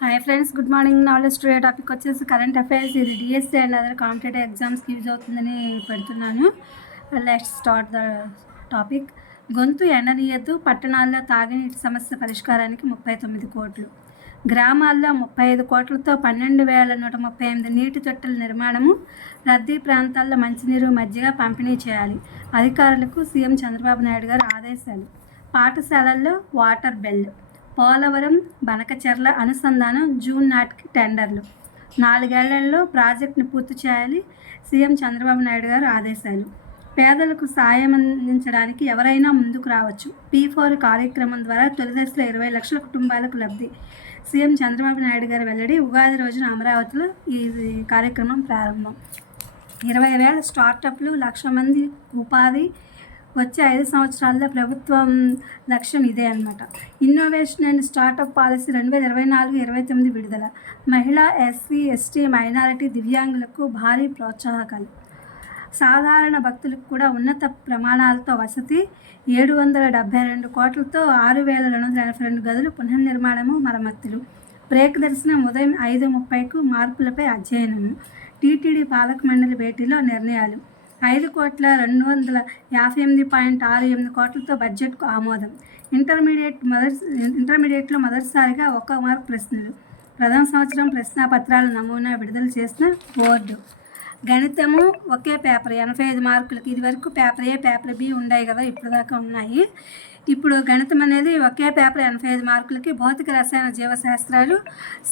Hi friends, good morning. Knowledge today topic వచ్చేసి current affairs. ఇది DSC and other competitive ఎగ్జామ్స్కి use అవుతుందని పెడుతున్నాను. Let's start the topic. గొంతు ఎండనీయద్దు, పట్టణాల్లో తాగునీటి సమస్య పరిష్కారానికి 39 కోట్లు, గ్రామాల్లో 35 కోట్లతో 12,138 నీటి తొట్టెల నిర్మాణము, రద్దీ ప్రాంతాల్లో మంచినీరు మజ్జిగ పంపిణీ చేయాలి. అధికారులకు సీఎం చంద్రబాబు నాయుడు గారు ఆదేశాలు. పాఠశాలల్లో వాటర్ బెల్. పోలవరం బనకచెర్ల అనుసంధానం జూన్ నాటికి టెండర్లు. 4 ఏళ్లలో ప్రాజెక్టును పూర్తి చేయాలి. సీఎం చంద్రబాబు నాయుడు గారు ఆదేశాలు. పేదలకు సాయం అందించడానికి ఎవరైనా ముందుకు రావచ్చు. P4 కార్యక్రమం ద్వారా తొలి దశలో 20 లక్షల కుటుంబాలకు లబ్ధి. సీఎం చంద్రబాబు నాయుడు గారు వెల్లడి. ఉగాది రోజున అమరావతిలో ఈ కార్యక్రమం ప్రారంభం. 20,000 స్టార్టప్లు, 1,00,000 మంది ఉపాధి వచ్చే 5 సంవత్సరాల్లో ప్రభుత్వం లక్ష్యం ఇదే అన్నమాట. ఇన్నోవేషన్ అండ్ స్టార్టప్ పాలసీ 2024-29 విడుదల. మహిళా, ఎస్సీ, ఎస్టీ, మైనారిటీ, దివ్యాంగులకు భారీ ప్రోత్సాహకాలు. సాధారణ భక్తులకు కూడా ఉన్నత ప్రమాణాలతో వసతి. 772 కోట్లతో 6,282 గదులు పునర్నిర్మాణము, మరమ్మతులు. బ్రేక్ దర్శనం ఉదయం 5:30కు మార్పులపై అధ్యయనము. టీటీడీ పాలక మండలి భేటీలో నిర్ణయాలు. 5,258.68 కోట్లతో బడ్జెట్కు ఆమోదం. ఇంటర్మీడియట్లో మొదటిసారిగా 1 మార్క్ ప్రశ్నలు. ప్రథమ సంవత్సరం ప్రశ్నాపత్రాల నమూనా విడుదల చేసిన బోర్డు. గణితము ఒకే పేపర్ 85 మార్కులకి. ఇదివరకు పేపర్ ఏ, పేపర్ బి ఉన్నాయి కదా, ఇప్పుడు దాకా ఉన్నాయి. ఇప్పుడు గణితం అనేది ఒకే పేపర్ 85 మార్కులకి. భౌతిక రసాయన జీవశాస్త్రాలు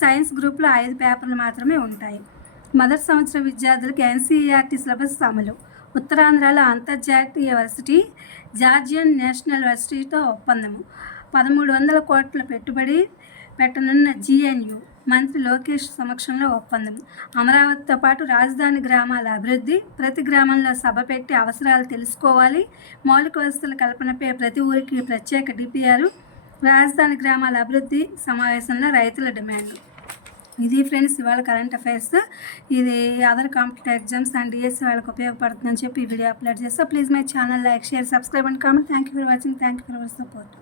సైన్స్ గ్రూప్లో 5 పేపర్లు మాత్రమే ఉంటాయి. మొదటి సంవత్సరం విద్యార్థులకు ఎన్సీఈఆర్టీ సిలబస్ అమలు. ఉత్తరాంధ్రలో అంతర్జాతీయ వర్సిటీ జార్జియన్ నేషనల్ వర్సిటీతో ఒప్పందము. 1,300 కోట్ల పెట్టుబడి పెట్టనున్న జీఎన్యూ. మంత్రి లోకేష్ సమక్షంలో ఒప్పందం. అమరావతితో పాటు రాజధాని గ్రామాల అభివృద్ధి. ప్రతి గ్రామంలో సభ పెట్టి అవసరాలు తెలుసుకోవాలి. మౌలిక వసతుల కల్పనపై ప్రతి ఊరికి ప్రత్యేక డిపిఆర్. రాజధాని గ్రామాల అభివృద్ధి సమావేశంలో రైతుల డిమాండ్. ఇది ఫ్రెండ్స్ ఇవాళ కరెంట్ అఫైర్స్. ఇది other competitive exams and DSC వాళ్ళకి ఉపయోగపడుతుందని చెప్పి ఈ వీడియో అప్లోడ్ చేస్తా. Please my channel like, share, subscribe and comment. Thank you for watching. Thank you for our support.